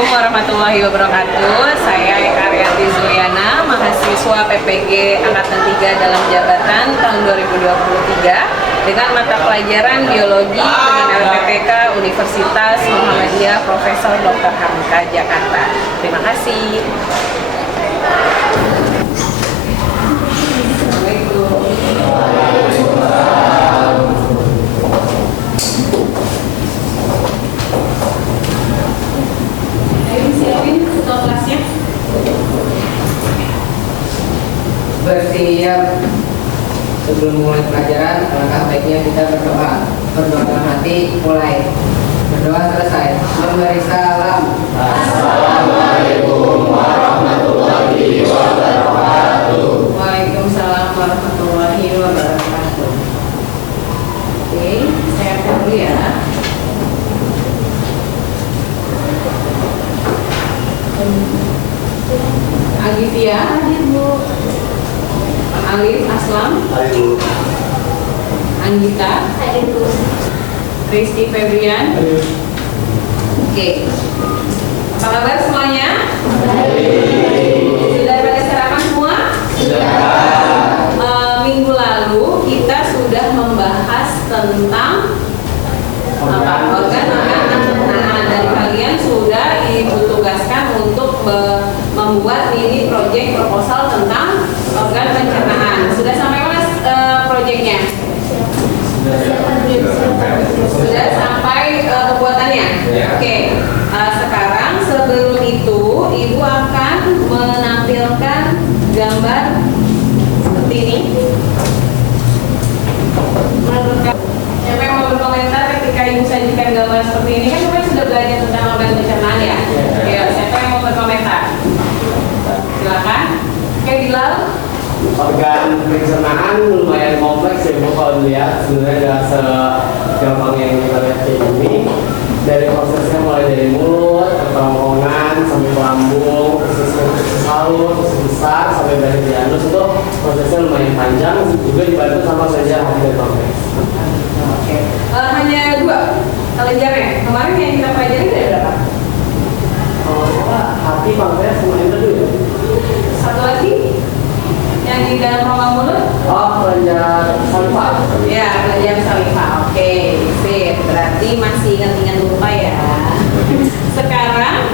Assalamualaikum warahmatullahi wabarakatuh. Saya Eka Aryati Zuliana, mahasiswa PPG Angkatan 3 dalam jabatan tahun 2023 dengan mata pelajaran biologi dengan LPPK Universitas Muhammadiyah Profesor Dr. Hamka Jakarta. Terima kasih. Bersiap. Sebelum mulai pelajaran, alangkah baiknya kita berdoa. Berdoa dalam hati, mulai. Berdoa selesai. Memberi salam. Assalamualaikum warahmatullahi wabarakatuh. Waalaikumsalam warahmatullahi wabarakatuh. Oke, saya akan dulu ya. Agifia, hadir Bu. Alif Aslam, Hadir Bu. Anggita, Hadir Bu. Rizky Febrian. Hadir. Oke. Apa kabar semuanya? Baik. Sudah pada sarapan semua? Sudah. Minggu lalu kita sudah membahas tentang organ. Nah, dari kalian sudah Ibu tugaskan untuk membuat mini project proposal tentang organ pencernaan. Sudah sampai mana proyeknya? Sudah sampai pembuatannya? Ya. Oke. Sekarang sebelum itu Ibu akan menampilkan gambar seperti ini. Siapa yang mau berkomentar ketika Ibu sajikan gambar seperti ini? Kan kemarin sudah belajar tentang organ pencernaan ya? Ya. Siapa yang mau berkomentar? Silakan. Oke, Bilal. Organ pencernaan lumayan kompleks ya Bu, kalau dilihat sebenarnya nggak segampang yang kita lihat kayak gini. Dari prosesnya mulai dari mulut, ke kerongkongan, sampai ke lambung, usus halus, usus besar, sampai dari anus itu prosesnya lumayan panjang, juga dibantu sama saja hati dan pankreas. Oke. Hanya 2 kelenjarnya. Kemarin yang kita pelajari ada berapa? Kalau salah hati, pankreas, sama endo ya. Satu lagi yang di dalam rongga mulut? Oh, kelenjar saliva. Ya, kelenjar saliva. Oke, sip. Berarti masih ingat-ingat lupa ya. Sekarang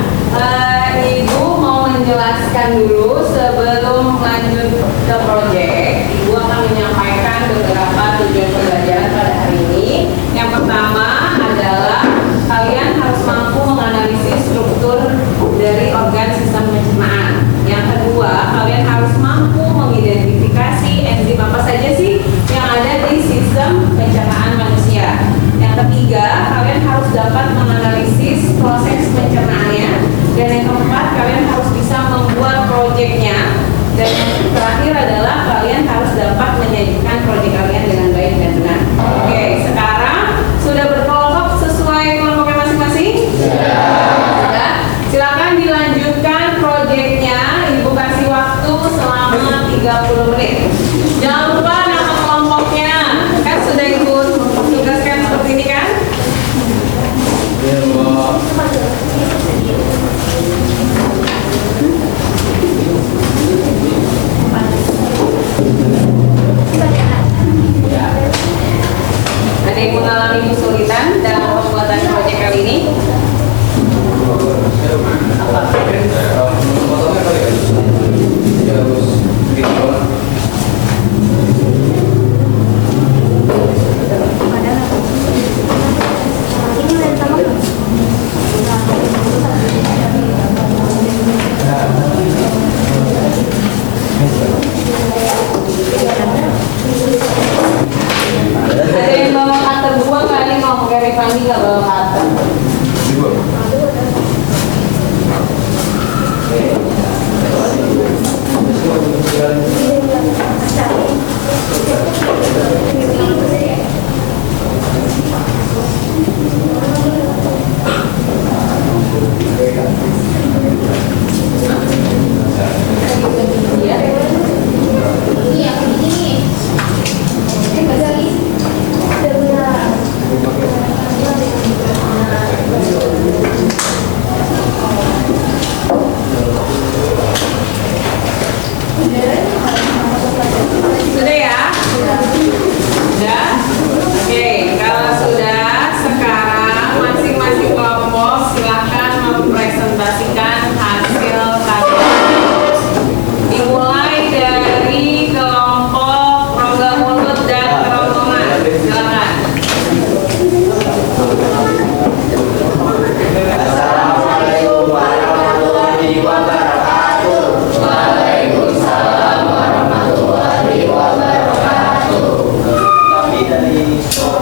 Ibu mau menjelaskan dulu sebelum lanjut ke proyek. Ibu akan menyampaikan beberapa tujuan pembelajaran pada hari ini. Yang pertama adalah kalian harus mampu menganalisis struktur dari organ sistem pencernaan. Yang kedua, kalian harus mampu mengidentifikasi enzim apa saja sih yang ada di sistem pencernaan manusia. Yang ketiga, kalian harus dapat menganalisis proses pencernaannya. Dan yang keempat, kalian harus bisa membuat proyeknya. Dan yang terakhir adalah kalian harus dapat menyajikan proyek kalian dengan baik dan benar. Oke, sekarang sudah berkelompok sesuai kelompoknya masing-masing? Sudah. Silakan dilanjutkan proyeknya. Ibu kasih waktu selama 30 menit. Jangan lupa nama kelompoknya. Kan sudah Ibu tugaskan seperti ini kan? Ya, Bu. Ada yang mengalami kesulitan dalam pembuatan proyek kali ini? Ini udah sama belum? Ada yang bawa cutter 2 kali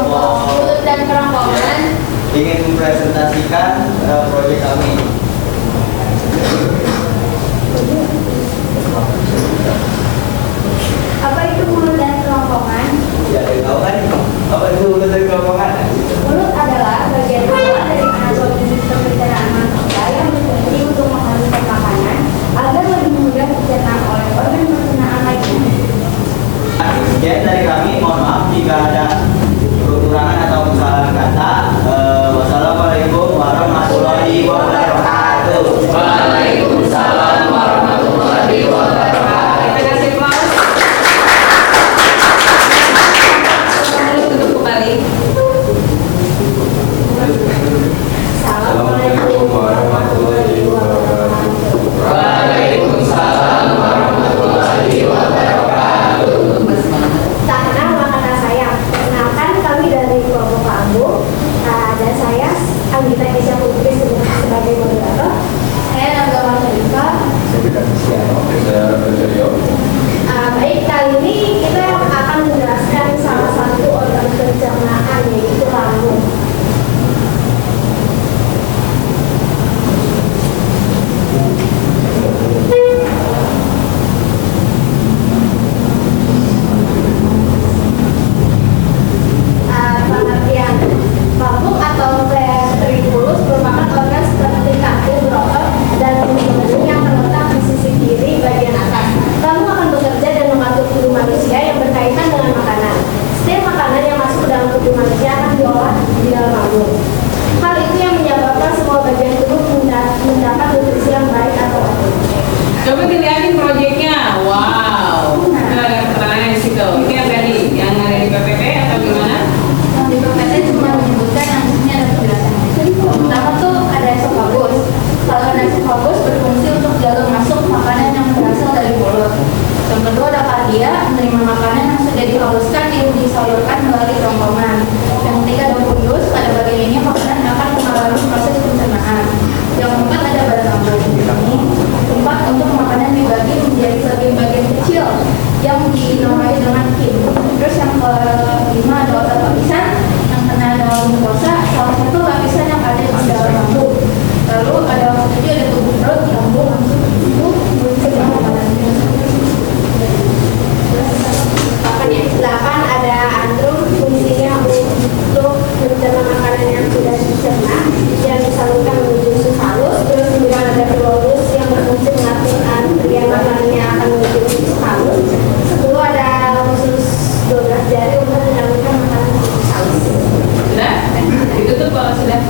kelompok mulut dan kerongkongan ingin mempresentasikan proyek kami. Apa itu mulut dan kerongkongan? Ya, tahu kan? Apa itu mulut dan kerongkongan? Mulut adalah bagian bawah dari anatomi sistem pencernaan manusia yang berfungsi untuk menghasilkan makanan agar lebih mudah dicerna oleh organ pencernaan lainnya. Sekian dari kami, mohon maaf jika ada kekurangan atau kesalahan kata. Wassalamualaikum warahmatullahi wabarakatuh. Waalaikumsalam warahmatullahi wabarakatuh. Kita kasih aplaus. Mulut tutup kembali. Assalamualaikum warahmatullahi wabarakatuh. Waalaikumsalam warahmatullahi wabarakatuh. Tak kenal maka tak sayang. Perkenalkan, kami dari kelompok Pak Ambu. Dan saya Anggita Kesia Putri sebagai moderator. Saya Naga Marcelika. Baik, kali ini kita akan menjelaskan salah satu organ pencernaan, yaitu lambung. Pengertian lambung atau ventriculus merupakan organ seperti kaki berotot dan lambung yang terletak di sisi kiri bagian atas. Lambung akan bekerja dan mengatur tubuh manusia yang berkaitan dengan makanan. Setiap makanan yang masuk ke dalam tubuh manusia akan diolah di dalam lambung. Hal itu yang menyebabkan semua bagian tubuh mendapat nutrisi yang baik atau buruk. Coba dilihatin proyeknya. Wow. Keren di situ. Ini yang tadi yang ada di PPP atau gimana? Yang di PPT cuma menyebutkan yang isinya ada penjelasannya. Pertama tuh ada esofagus. Saluran esofagus berfungsi untuk jalur masuk makanan yang berasal dari mulut. Yang kedua ada kardia, menerima makanan yang sudah dihaluskan disalurkan melalui kerongkongan. Yang ketiga ada fundus, pada bagian ini makanan akan mengalami proses pencernaan. Yang keempat ada badan lambung. Ini tempat untuk makanan dibagi menjadi bagian-bagian kecil yang dinamai dengan kim. Terus yang kelima ada otot lapisan yang kena dalam mukosa, salah satu lapisan yang ada di dalam lambung. Lalu ada ketujuh ada tubuh perut, lambung, langsung itu mencerna makanan. Delapan ada antrum, fungsinya untuk mencerna makanan yang sudah dicerna yang disalurkan menuju usus halus. Terus kemudian ada pilolus yang berfungsi mengatur antrian makanan yang akan menuju usus halus. 10 ada usus 12 jari untuk menyalurkan makanan ke usus halus. Sudah? Ditutup kalau sudah.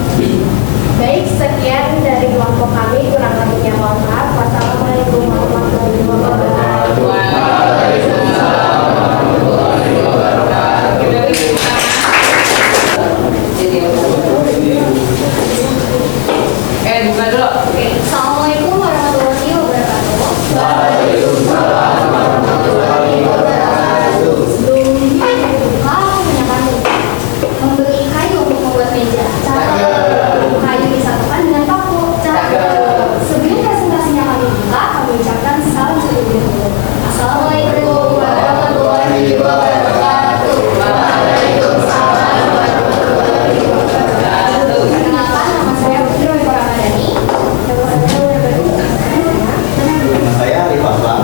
Baik, sekian dari kelompok kami, kurang lebihnya mohon maaf. Wassalamualaikum warahmatullahi wabarakatuh. Waalaikumsalam warahmatullahi wabarakatuh. Kita beri tepuk tangan. Jadi, buka dulu. Oke, Assalamualaikum warahmatullahi wabarakatuh. Waalaikumsalam warahmatullahi wabarakatuh. Sebelum dibuka, menyampaikan membeli kayu untuk membuat meja. Kayu disatukan dengan paku. Sebelum presentasinya kami buka, kami ucapkan salam terlebih dahulu. Assalamualaikum warahmatullahi wabarakatuh. Waalaikumsalam warahmatullahi wabarakatuh. Perkenalkan, nama saya Putri Roy Ramadhani. Nama saya Arif Afla.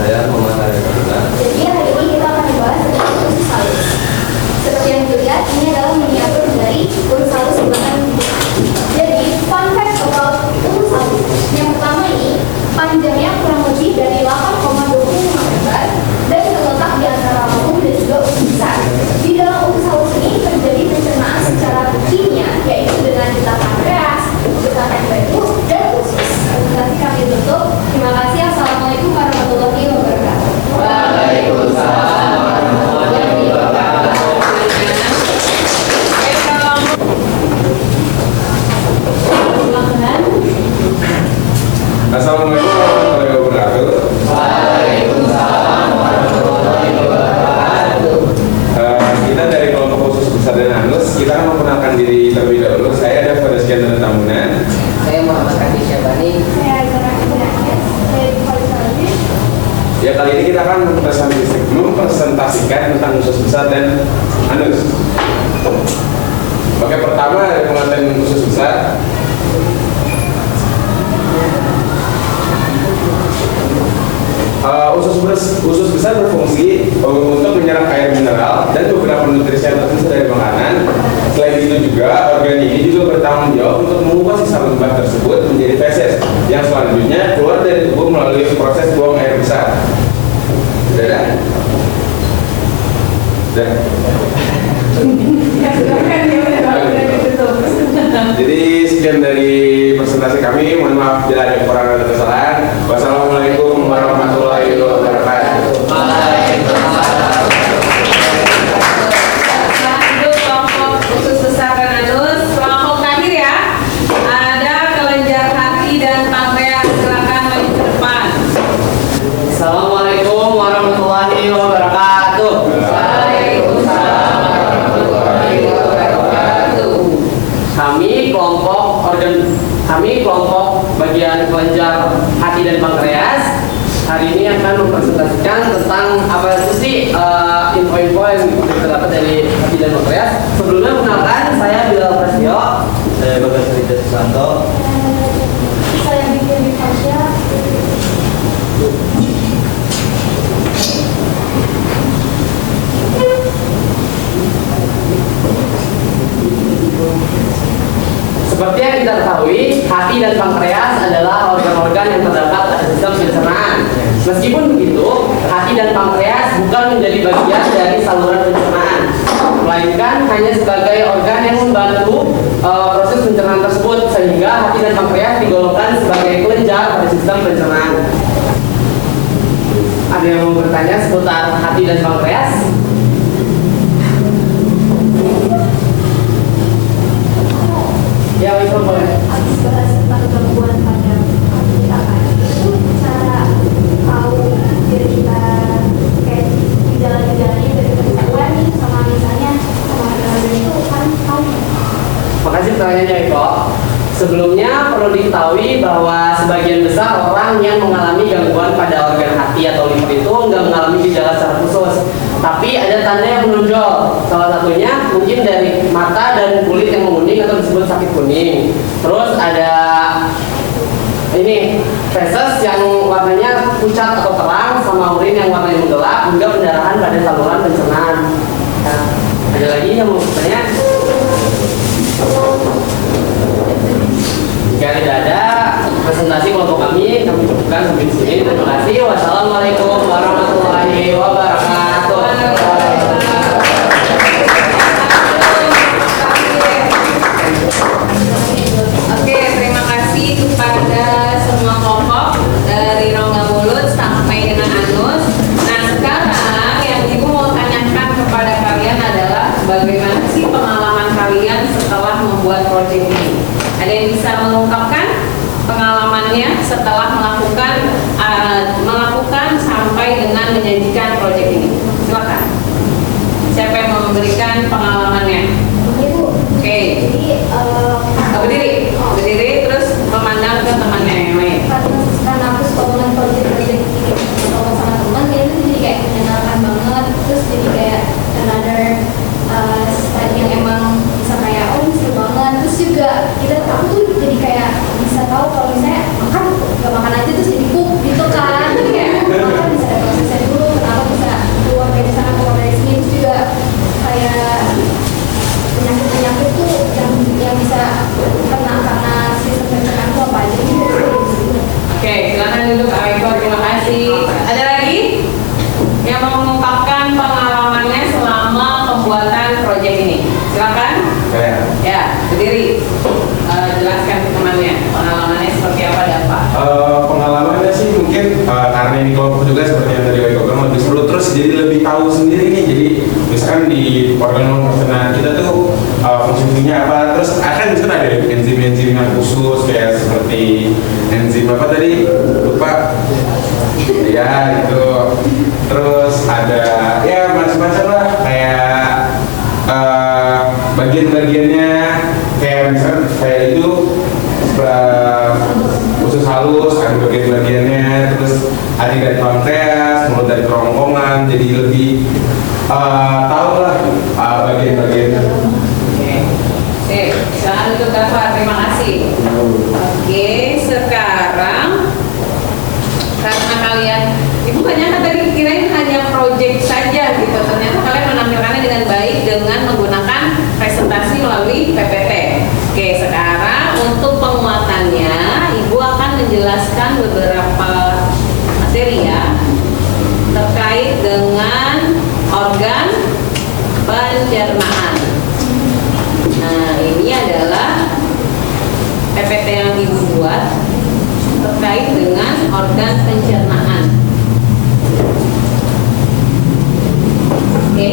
Saya Muhammad Arif Afla. Jadi hari ini kita akan membahas tentang usus halus. Seperti yang dilihat, ini adalah miniatur dari usus halus di belakang. Jadi, fun fact about usus halus. Yang pertama ini, panjangnya kurang lebih dari 8,25 meter dan terletak di antara lambung dan juga usus besar. Di dalam usus halus ini terjadi pencernaan secara kimia, yaitu dengan getah pankreas, getah pankreas, dan usus. Nanti kami tutup. Terima kasih. Assalamualaikum warahmatullahi wabarakatuh. Waalaikumsalam warahmatullahi wabarakatuh. Assalamualaikum warahmatullahi wabarakatuh. Waalaikumsalam warahmatullahi wabarakatuh. Kita dari kelompok khusus besar dan halus, kita akan memperkenalkan diri terlebih dahulu. Saya ada pada sekian dan tamunan. Saya Muhammad Radi Syabani. Saya Aizara Ibrahim, saya di Polisaudi. Ya, kali ini kita akan mempresentasikan tentang usus besar dan anus. besar. Usus besar berfungsi untuk menyerap air mineral dan beberapa nutrisi yang tersisa dari makanan. Selain itu juga, organ ini juga bertanggung jawab untuk mengubah sisa limbah tersebut menjadi feses yang selanjutnya keluar dari tubuh melalui proses buang air besar. Sudah ada? Sudah. Jadi sekian dari presentasi kami. Mohon maaf bila ada kekurangan atau kesalahan. Wassalamualaikum warahmatullahi wabarakatuh. Lanjut kelompok khusus besar dan anus. Kelompok terakhir ya. Ada kelenjar hati dan pankreas. Silakan maju ke depan. Assalamualaikum warahmatullahi wabarakatuh. Waalaikumsalam warahmatullahi wabarakatuh. Kami kelompok bagian kelenjar hati dan pankreas hari ini akan mempresentasikan tentang apa sih info-info yang terdapat dari hati dan pankreas. Sebelumnya perkenalkan, saya Bilal Prasetyo. Saya Bagas Rida Susanto. Saya bikin di Fasya. Seperti yang kita ketahui, hati dan pankreas adalah organ-organ yang terdapat pada sistem pencernaan. Meskipun begitu, hati dan pankreas bukan menjadi bagian dari saluran pencernaan, melainkan hanya sebagai organ yang membantu proses pencernaan tersebut, sehingga hati dan pankreas digolongkan sebagai kelenjar pada sistem pencernaan. Ada yang mau bertanya seputar hati dan pankreas? Ya, itu boleh. Habis bahas tentang gangguan pada hati kita kan, itu cara tahu diri kita kayak gejala-gejalanya dari kejiwaan nih, sama misalnya sama ada itu kan tahu. Makasih pertanyaannya Eko. Sebelumnya perlu diketahui bahwa sebagian besar orang yang mengalami gangguan pada organ hati atau liver itu nggak mengalami gejala secara khusus, tapi ada tanda yang menonjol. Salah satunya mungkin dari mata dan kulit yang menguning atau disebut sakit kuning. Terus ada ini feses yang warnanya pucat atau terang, sama urin yang warnanya menggelap, hingga pendarahan pada saluran pencernaan. Nah, ada lagi yang mau bertanya? Jika tidak ada, presentasi kelompok kami cukupkan sampai di sini. Terima kasih. Wassalamualaikum warahmatullahi wabarakatuh. Oke, terima kasih kepada semua kelompok dari rongga mulut sampai dengan anus. Nah, sekarang yang Ibu mau tanyakan kepada kalian adalah bagaimana sih pengalaman kalian setelah membuat proyek ini? Ada yang bisa mengungkapkan pengalamannya setelah melakukan sampai dengan menyajikan proyek ini? Silakan. Siapa yang mau memberikan pengalamannya? Ibu. Oke. Jadi Berdiri terus memandang ke temannya yang lain. karena aku suka banget project-project ini sama teman, jadi itu jadi kayak menyenangkan banget. Terus jadi kayak another style yang emang bisa kayak ini seru banget. Terus juga aku tuh jadi kayak bisa tahu kalau misalnya makan gak makan aja terus jadi cook gitu kan. Jadi kayak makan bisa ada prosesnya dulu, kenapa bisa keluar dari sana keluar dari sini. Terus juga kayak penyakit tuh yang bisa kena karena sistem pencernaan tuh apa aja gitu. Oke, silakan duduk Kak Eko, terima kasih. Ada lagi yang mau mengungkapkan pengalamannya selama pembuatan proyek ini? Silakan. Ya, berdiri. Jelaskan ke temannya pengalamannya seperti apa dan apa. Pengalamannya sih mungkin karena ini kelompok juga seperti yang tadi Eko bilang lebih seru, terus jadi lebih tahu sendiri nih. Jadi misalkan di organ pencernaan kita tuh fungsinya apa, terus akan misalkan ada enzim-enzim yang khusus kayak seperti enzim apa tadi lupa ya gitu. Terus ada ya macam-macam lah kayak bagian-bagiannya kayak misalkan kayak itu usus halus ada bagian-bagiannya, terus hati dari pankreas, mulut dari kerongkongan, jadi lebih tahu lah bagian-bagiannya. Oke. Silakan duduk Kak, terima pencernaan. Nah, ini adalah PPT yang Ibu buat terkait dengan organ pencernaan. Oke.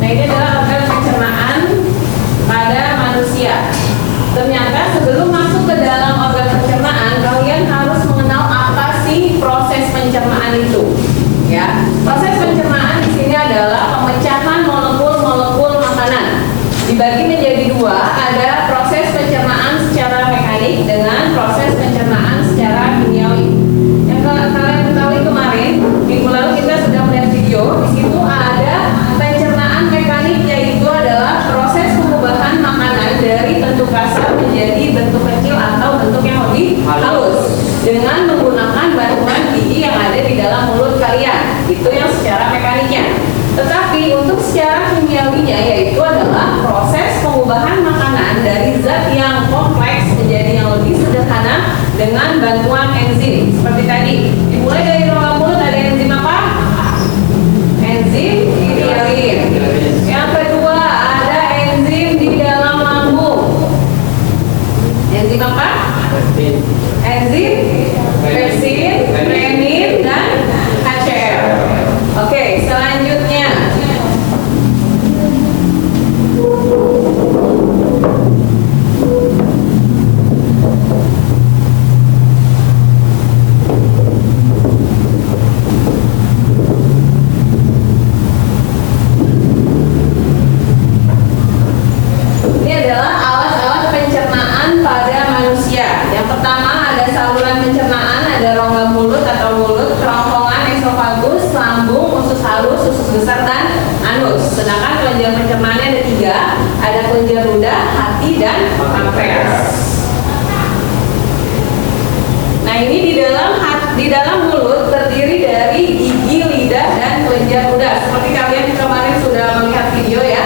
Nah, ini adalah organ pencernaan pada manusia. Ternyata sebelum masuk ke dalam organ pencernaan, kalian harus mengenal apa sih proses pencernaan itu. Ya, proses pencernaan di sini adalah pemecahan molekul-molekul makanan. Dibagi menjadi dua, ada proses pencernaan secara mekanik dengan proses pencernaan secara kimiawi. Yang kalian ketahui kemarin, minggu lalu kita sudah melihat video. Di situ ada pencernaan mekanik, yaitu adalah proses pengubahan makanan dari bentuk kasar menjadi bentuk kecil atau bentuk yang lebih halus dengan menggunakan bantuan gigi yang ada di dalam mulut kalian. Itu yang secara mekaniknya. Tetapi untuk secara kimiawinya, yaitu adalah proses pengubahan makanan dari zat yang kompleks menjadi yang lebih sederhana dengan bantuan enzim. Seperti tadi, dimulai dari rongga mulut ada enzim apa? Enzim tireoid. Yang kedua ada enzim di dalam lambung. Enzim apa? Enzim pepsin, renin, dan HCl. Oke, selanjutnya ini adalah alat-alat pencernaan pada manusia. Yang pertama ada saluran pencernaan, ada rongga mulut atau mulut, kerongkongan, esofagus, lambung, usus halus, usus besar, dan anus. Sedangkan kelenjar pencernaannya ada 3, ada kelenjar ludah, hati, dan pankreas. Nah, ini di dalam mulut terdiri dari gigi, lidah, dan kelenjar ludah. Seperti kalian kemarin sudah melihat video ya,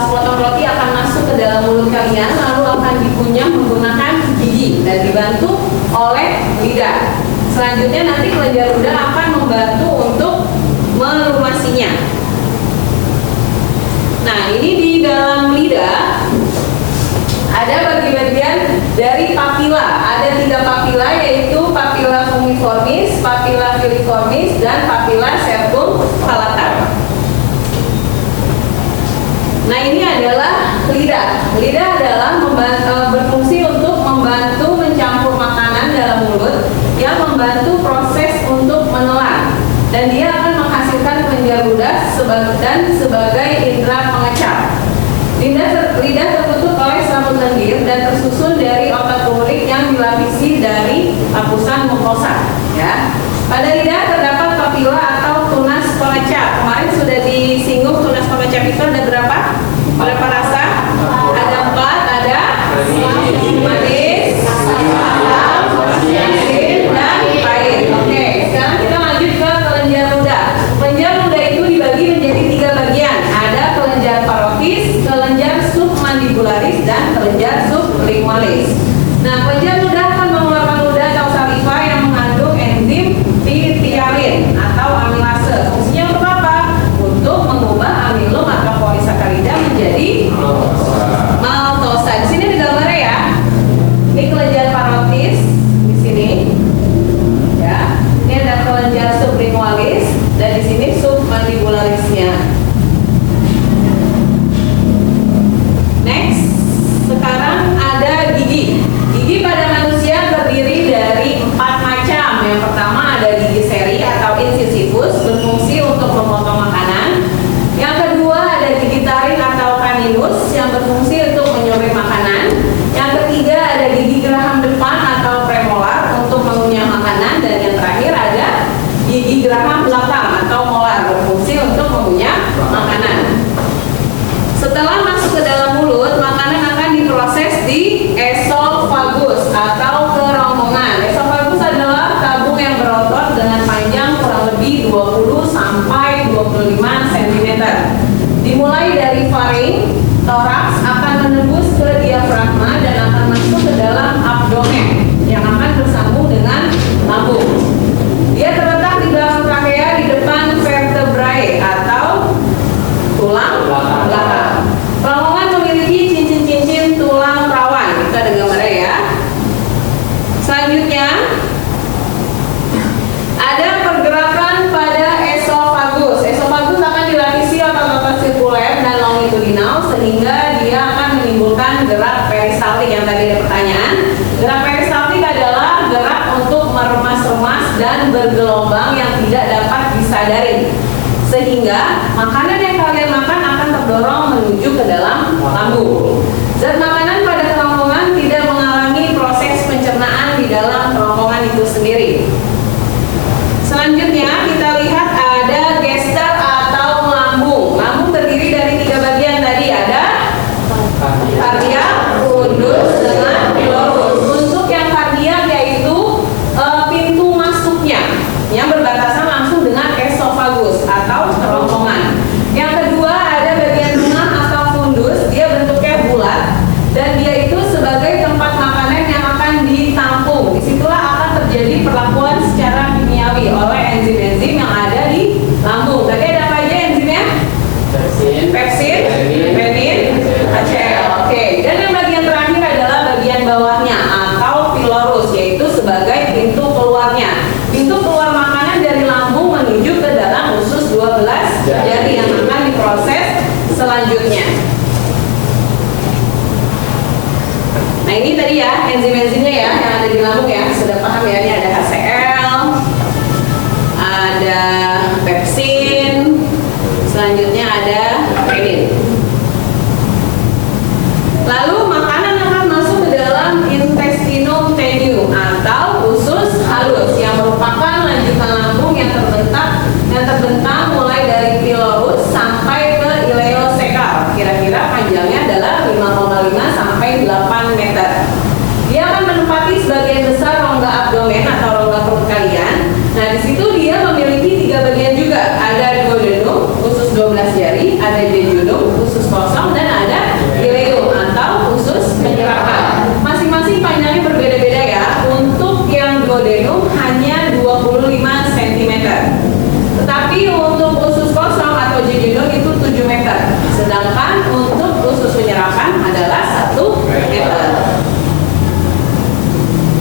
sepotong roti akan masuk ke dalam mulut kalian, lalu akan dikunyah menggunakan gigi dan dibantu oleh lidah. Selanjutnya nanti kelenjar ludah akan membantu untuk melumasinya. Nah, ini di dalam lidah ada bagi-bagian dari papila. Ada 3 papila, yaitu papila fumiformis, papila filiformis, dan papila circumvallator. Nah, ini adalah lidah. Lidah adalah berfungsi untuk membantu mencampur makanan dalam mulut yang membantu proses untuk menelan. Dan dia akan menghasilkan kelenjar ludah sebagai indera pengecap. Lidah tertutup oleh selaput lendir dan tersusun dari otot lurik yang dilapisi dari lapisan mukosa. Ya. Pada lidah terdapat papila atau tunas pengecap. Kemarin sudah disinggung tunas pengecap itu ada berapa? Berapa rasa? Ada 4, ada manis, asam, asin, dan pahit. Oke, sekarang kita lanjut ke kelenjar ludah. Kelenjar ludah itu dibagi menjadi 3 bagian. Ada kelenjar parotis, kelenjar submandibularis, dan kelenjar sublingualis. Nah, kelenjar ludah akan mengeluarkan ludah atau saliva yang mengandung enzim tirialin atau amilase. Fungsinya untuk apa? Untuk mengubah amilum atau polisakarida menjadi maltosa. Di sini ada gambarnya ya. Ini kelenjar parotis di sini. Ya. Ini ada kelenjar sublingualis dan di sini submandibularisnya. Next, sekarang ada gigi. Gigi pada manusia terdiri dari 4 macam. Yang pertama ada gigi seri atau incisivus, berfungsi untuk memotong makanan. Yang kedua ada gigi taring atau caninus yang berfungsi untuk menyulir makanan. Yang ketiga ada gigi geraham depan atau premolar untuk mengunyah makanan. Dan yang terakhir ada gigi geraham belakang atau molar, berfungsi untuk mengunyah makanan. Setelah masuk ke dalam mulut, makanan akan diproses di esofagus atau kerongkongan. Esofagus adalah tabung yang berotot dengan panjang kurang lebih 20 sampai 25 cm. Dimulai dari faring, toraks akan menembus ke diafragma dan akan masuk ke dalam abdomen yang akan bersambung dengan lambung. Dia terletak di belakang trakea di depan vertebrae atau tulang belakang. Kerongkongan memiliki cincin-cincin tulang rawan. Kita ada gambarnya ya. Selanjutnya ada pergerakan pada esofagus. Esofagus akan dilapisi otot-otot sirkuler dan longitudinal sehingga dia akan menimbulkan gerak peristaltik yang tadi ada pertanyaan. Gerak peristaltik adalah gerak untuk meremas-remas dan bergelombang yang tidak dapat disadari, sehingga makanan yang kalian makan akan terdorong menuju ke dalam lambung. Zat makanan pada kerongkongan tidak mengalami proses pencernaan di dalam kerongkongan itu sendiri. Selanjutnya kita lihat ada gester atau lambung. Lambung terdiri dari 3 bagian tadi, ada kardiak, fundus, dengan pilorus. Untuk yang kardiak yaitu pintu masuknya yang berbatasan langsung dengan esofagus atau kerongkongan. Yang kedua ada bagian tengah atau fundus, dia bentuknya bulat dan dia itu sebagai tempat makanan yang akan ditampung. Disitulah akan terjadi perlakuan secara kimiawi oleh enzim-enzim yang ada di lambung. Tadi ada apa aja enzimnya? Pepsin, renin, HCl. Oke. Dan yang bagian terakhir adalah bagian bawahnya atau pilorus, yaitu sebagai pintu keluarnya. Pintu keluar makanan dari lambung menuju ke dalam usus 12 jari yang akan diproses selanjutnya. Nah ini tadi ya enzim-enzimnya ya yang ada di lambung ya, sudah paham ya. Ini ada HCl, ada pepsin, selanjutnya ada renin. Lalu makanan akan masuk ke dalam intestinum tenuum atau usus halus yang merupakan lanjutan lambung yang terbentang mulai dari pilorus sampai ke ileosekal. Kira-kira panjangnya adalah 5,5 sampai 8 meter. Dia akan menempati sebagian besar rongga abdomen atau rongga perut kalian. Nah, di situ dia memiliki 3 bagian juga. Ada duodenum, usus 12 jari, ada jejunum, usus kosong, dan ada ileum atau usus penyerapan. Masing-masing panjangnya berbeda-beda ya. Untuk yang duodenum hanya 25 cm. Tetapi untuk usus kosong atau jejunum itu 7 meter. Sedangkan untuk usus penyerapan adalah 1 meter.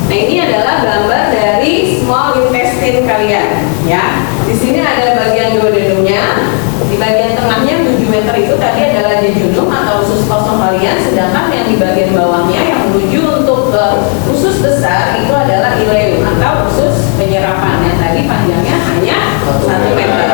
Nah, ini adalah gambar dari small intestine kalian ya. Di sini ada bagian duodenumnya. Di bagian tengahnya 7 meter itu tadi adalah jejunum atau usus kosong kalian, sedangkan yang di bagian bawahnya yang menuju untuk ke usus besar itu adalah ileum atau usus penyerapan yang tadi panjangnya hanya 1 meter.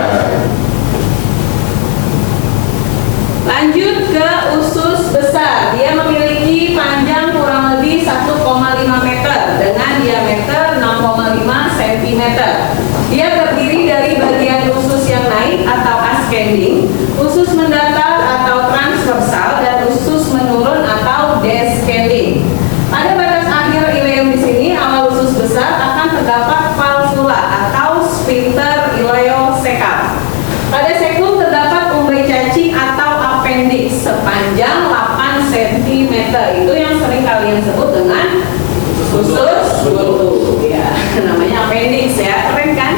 Lanjut ke usus besar. Dia memiliki panjang kurang lebih 1,5 meter dengan diameter 6,5 cm. Dia terdiri dari bagian usus yang naik atau ascending, usus mendatar atau transversal, dan usus menurun atau descending. Pada batas akhir ileum di sini, awal usus besar akan terdapat valvula atau sphincter ileosekal. Pada sektum terdapat umbai cacing atau appendix sepanjang 8 cm. Itu yang sering kalian sebut dengan usus buntu. Ya, namanya appendix ya, keren kan?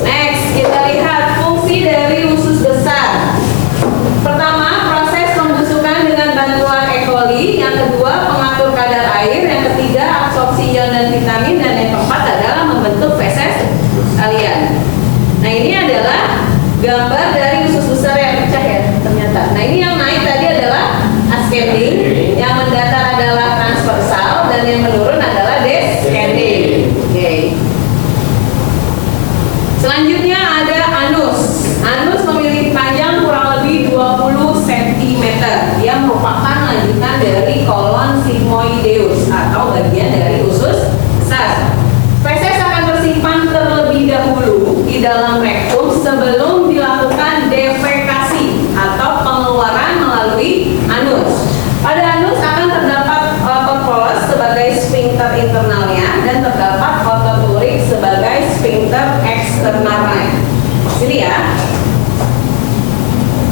Next, kita lihat fungsi dari usus besar. Pertama, proses pembusukan dengan bantuan E. coli. Yang kedua, pengatur kadar air. Yang ketiga, absorpsi ion dan vitamin. Dan yang keempat adalah membentuk feses kalian. Nah, ini adalah gambar dari usus besar yang pecah ya ternyata. Nah, ini yang naik tadi adalah ascending, yang mendatar adalah transversal, dan yang menurun adalah descending. Oke. Selanjutnya ada anus. Anus memiliki panjang kurang lebih 20 cm. Dia merupakan lanjutan dari kolon sigmoideus atau bagian dari usus besar. Feses akan tersimpan terlebih dahulu di dalam rektum sebelum dilakukan defekasi atau pengeluaran melalui anus. Pada anus akan terdapat otot polos sebagai sphincter internalnya dan terdapat otot urik sebagai sphincter eksternalnya. Sini ya.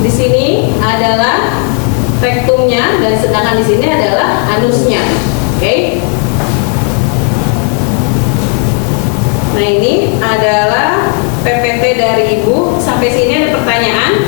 Di sini adalah rektumnya dan sedangkan di sini adalah anusnya. Oke. Nah, ini adalah PPT dari Ibu. Sampai sini ada pertanyaan?